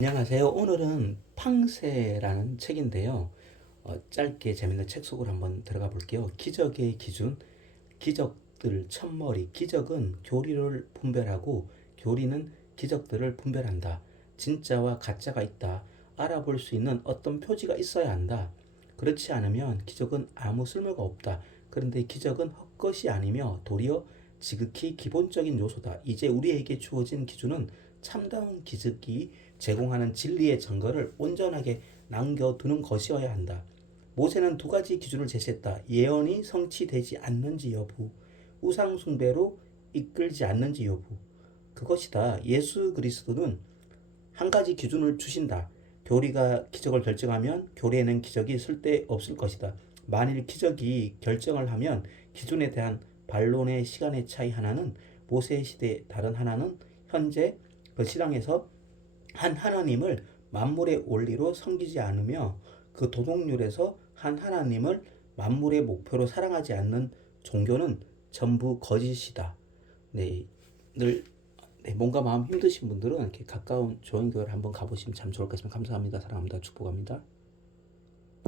안녕하세요. 오늘은 팡세라는 책인데요. 어, 짧게 재밌는 책 속으로 한번 들어가 볼게요. 기적의 기준, 기적들 첫머리. 기적은 교리를 분별하고 교리는 기적들을 분별한다. 진짜와 가짜가 있다. 알아볼 수 있는 어떤 표지가 있어야 한다. 그렇지 않으면 기적은 아무 쓸모가 없다. 그런데 기적은 헛것이 아니며 도리어 지극히 기본적인 요소다. 이제 우리에게 주어진 기준은 참다운 기적이 제공하는 진리의 증거를 온전하게 남겨두는 것이어야 한다. 모세는 두 가지 기준을 제시했다. 예언이 성취되지 않는지 여부, 우상 숭배로 이끌지 않는지 여부. 그것이다. 예수 그리스도는 한 가지 기준을 주신다. 교리가 기적을 결정하면 교리에는 기적이 쓸데 없을 것이다. 만일 기적이 결정을 하면 기준에 대한 반론의 시간의 차이 하나는 모세 시대 다른 하나는 현재 그 신앙에서 한 하나님을 만물의 원리로 섬기지 않으며 그 도덕률에서 한 하나님을 만물의 목표로 사랑하지 않는 종교는 전부 거짓이다. 네, 늘 네, 몸과 마음 힘드신 분들은 이렇게 가까운 교회를 한번 가보시면 참 좋을 것 같습니다. 감사합니다. 사랑합니다. 축복합니다.